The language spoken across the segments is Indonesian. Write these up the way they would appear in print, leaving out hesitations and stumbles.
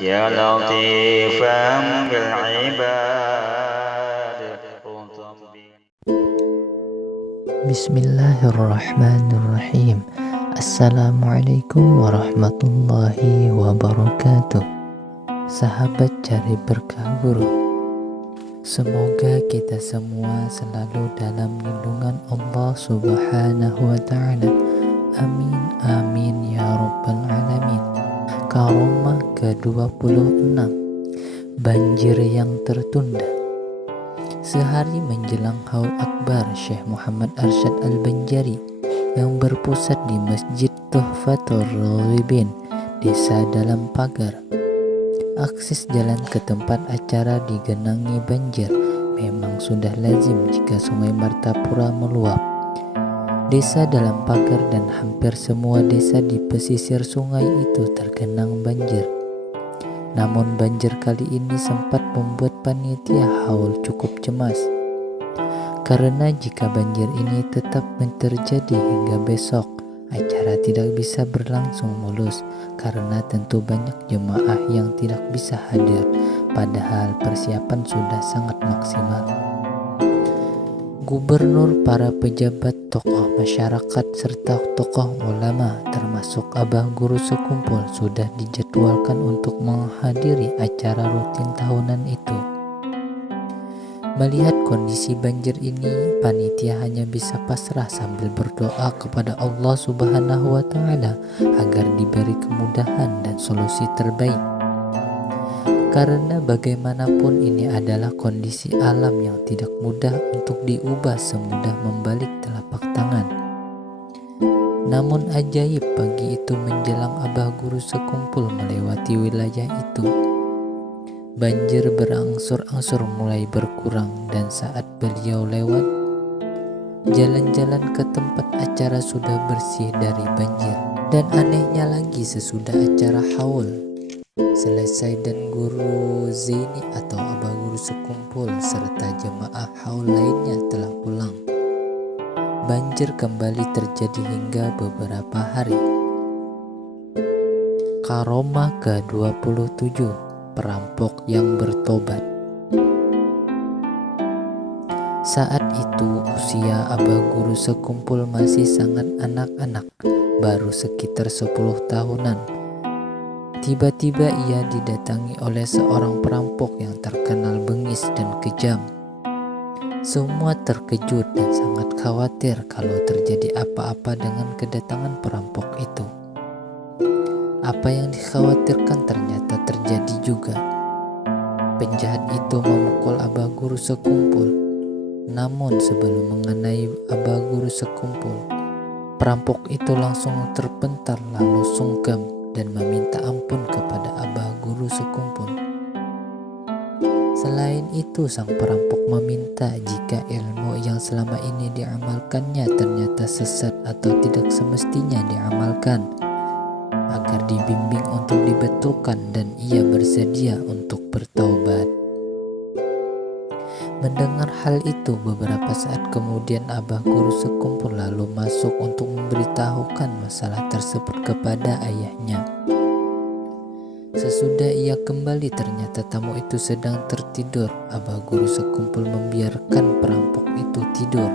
يا لطيفا بالعباد Bismillahirrahmanirrahim. Assalamualaikum warahmatullahi wabarakatuh. Sahabat cari berkah guru, semoga kita semua selalu dalam lindungan Allah Subhanahu wa ta'ala. Amin amin ya rabbal alamin. Karomah ke-26, banjir yang tertunda. Sehari menjelang Haul Akbar Syekh Muhammad Arsyad Al-Banjari yang berpusat di Masjid Tuhfatur Raghibin, Desa Dalam Pagar, akses jalan ke tempat acara digenangi banjir. Memang sudah lazim jika Sungai Martapura meluap. Desa Dalam Pagar dan hampir semua desa di pesisir sungai itu tergenang banjir. Namun banjir kali ini sempat membuat panitia haul cukup cemas. Karena jika banjir ini tetap terjadi hingga besok, acara tidak bisa berlangsung mulus karena tentu banyak jemaah yang tidak bisa hadir, padahal persiapan sudah sangat maksimal. Gubernur, para pejabat, tokoh masyarakat, serta tokoh ulama termasuk abah guru sekumpul sudah dijadwalkan untuk menghadiri acara rutin tahunan itu. Melihat kondisi banjir ini, panitia hanya bisa pasrah sambil berdoa kepada Allah Subhanahu wa ta'ala agar diberi kemudahan dan solusi terbaik. Karena bagaimanapun ini adalah kondisi alam yang tidak mudah untuk diubah semudah membalik telapak tangan. Namun ajaib, pagi itu menjelang abah guru sekumpul melewati wilayah itu, banjir berangsur-angsur mulai berkurang, dan saat beliau lewat, jalan-jalan ke tempat acara sudah bersih dari banjir. Dan anehnya lagi, sesudah acara haul selesai dan guru Zaini atau abah guru sekumpul serta jemaah haul lainnya telah pulang, banjir kembali terjadi hingga beberapa hari. Karomah ke-27, perampok yang bertobat. Saat itu usia abah guru sekumpul masih sangat anak-anak, baru sekitar 10 tahunan. Tiba-tiba ia didatangi oleh seorang perampok yang terkenal bengis dan kejam. Semua terkejut dan sangat khawatir kalau terjadi apa-apa dengan kedatangan perampok itu. Apa yang dikhawatirkan ternyata terjadi juga. Penjahat itu memukul abah guru sekumpul. Namun sebelum mengenai abah guru sekumpul, perampok itu langsung terpental lalu sungkem dan meminta ampun kepada abah guru sekumpul. Selain itu, sang perampok meminta jika ilmu yang selama ini diamalkannya ternyata sesat atau tidak semestinya diamalkan, agar dibimbing untuk dibetulkan dan ia bersedia untuk bertaubat. Mendengar hal itu, beberapa saat kemudian abah guru sekumpul lalu masuk untuk memberitahukan masalah tersebut kepada ayahnya. Sesudah ia kembali, ternyata tamu itu sedang tertidur. Abah guru sekumpul membiarkan perampok itu tidur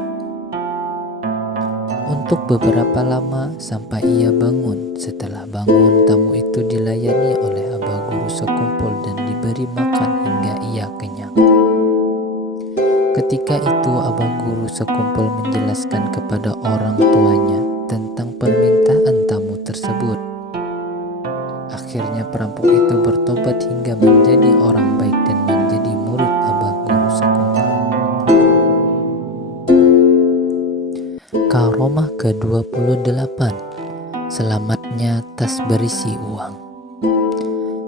untuk beberapa lama sampai ia bangun. Setelah bangun, tamu itu dilayani oleh abah guru sekumpul dan diberi makan hingga ia kenyang. Ketika itu abah guru sekumpul menjelaskan kepada orang tuanya tentang permintaan tamu tersebut. Akhirnya perampok itu bertobat hingga menjadi orang baik dan menjadi murid abah guru sekumpul. Karomah ke-28, selamatnya tas berisi uang.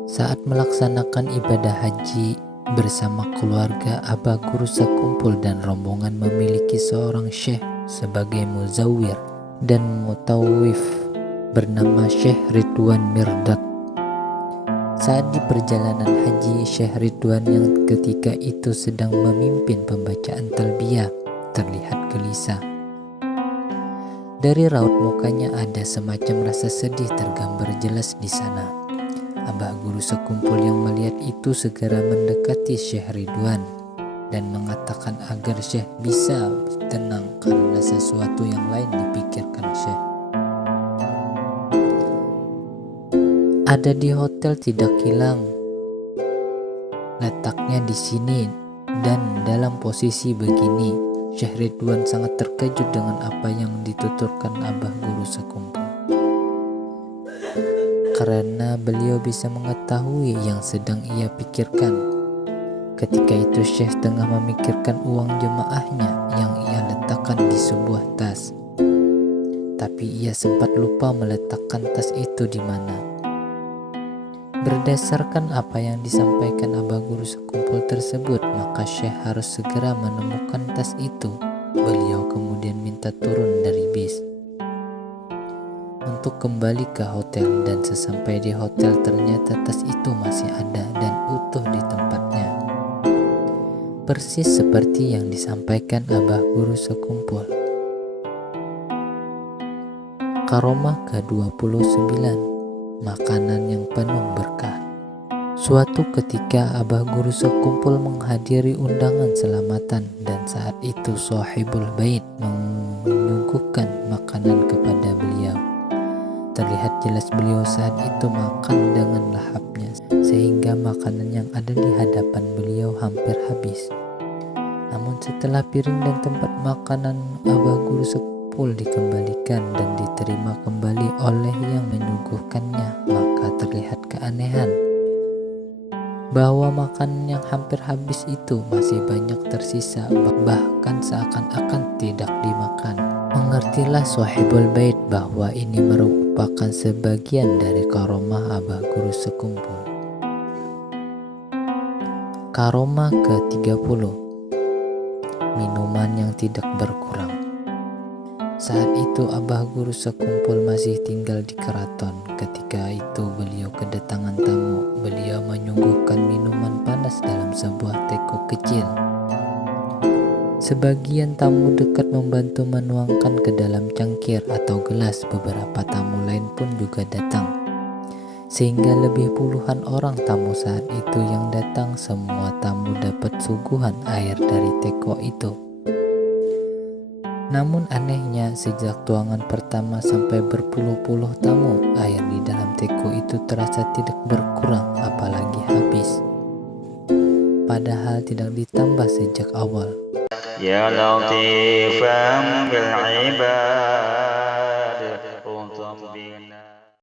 Saat melaksanakan ibadah haji bersama keluarga, abah guru sekumpul dan rombongan memiliki seorang syekh sebagai muzawwir dan mutawif bernama Syekh Ridwan Mirdad. Saat di perjalanan haji, Syekh Ridwan yang ketika itu sedang memimpin pembacaan talbiyah terlihat gelisah. Dari raut mukanya ada semacam rasa sedih tergambar jelas di sana. Abah guru sekumpul yang melihat itu segera mendekati Syekh Ridwan dan mengatakan agar Syekh bisa tenang karena sesuatu yang lain dipikirkan Syekh. Ada di hotel tidak hilang, letaknya di sini dan dalam posisi begini. Syekh Ridwan sangat terkejut dengan apa yang dituturkan Abah guru sekumpul, karena beliau bisa mengetahui yang sedang ia pikirkan. Ketika itu Syekh tengah memikirkan uang jemaahnya yang ia letakkan di sebuah tas, tapi ia sempat lupa meletakkan tas itu di mana. Berdasarkan apa yang disampaikan Abah guru sekumpul tersebut, maka Syekh harus segera menemukan tas itu. Beliau kemudian minta turun dari bis untuk kembali ke hotel, dan sesampai di hotel ternyata tas itu masih ada dan utuh di tempatnya, persis seperti yang disampaikan Abah guru sekumpul. Karomah ke-29, makanan yang penuh berkah. Suatu ketika Abah guru sekumpul menghadiri undangan selamatan, dan saat itu Shahibul Bait menyuguhkan makanan kepada beliau. Terlihat jelas beliau saat itu makan dengan lahapnya, sehingga makanan yang ada di hadapan beliau hampir habis. Namun setelah piring dan tempat makanan Abah guru sekumpul dikembalikan dan diterima kembali oleh yang menyuguhkannya, maka terlihat keanehan bahwa makanan yang hampir habis itu masih banyak tersisa, bahkan seakan-akan tidak dimakan. Mengertilah Shahibul Bait bahwa ini merupakan sebagian dari karomah Abah guru sekumpul. Karomah ke-30, minuman yang tidak berkurang. Saat itu Abah guru sekumpul masih tinggal di keraton. Ketika itu beliau kedatangan tamu. Beliau menyuguhkan minuman panas dalam sebuah teko kecil. Sebagian tamu dekat membantu menuangkan ke dalam cangkir atau gelas. Beberapa tamu lain pun juga datang, sehingga lebih puluhan orang tamu saat itu yang datang. Semua tamu dapat suguhan air dari teko itu. Namun anehnya, sejak tuangan pertama sampai berpuluh-puluh tamu, air di dalam teko itu terasa tidak berkurang, apalagi habis. Padahal tidak ditambah sejak awal. Ya latifan bil ibad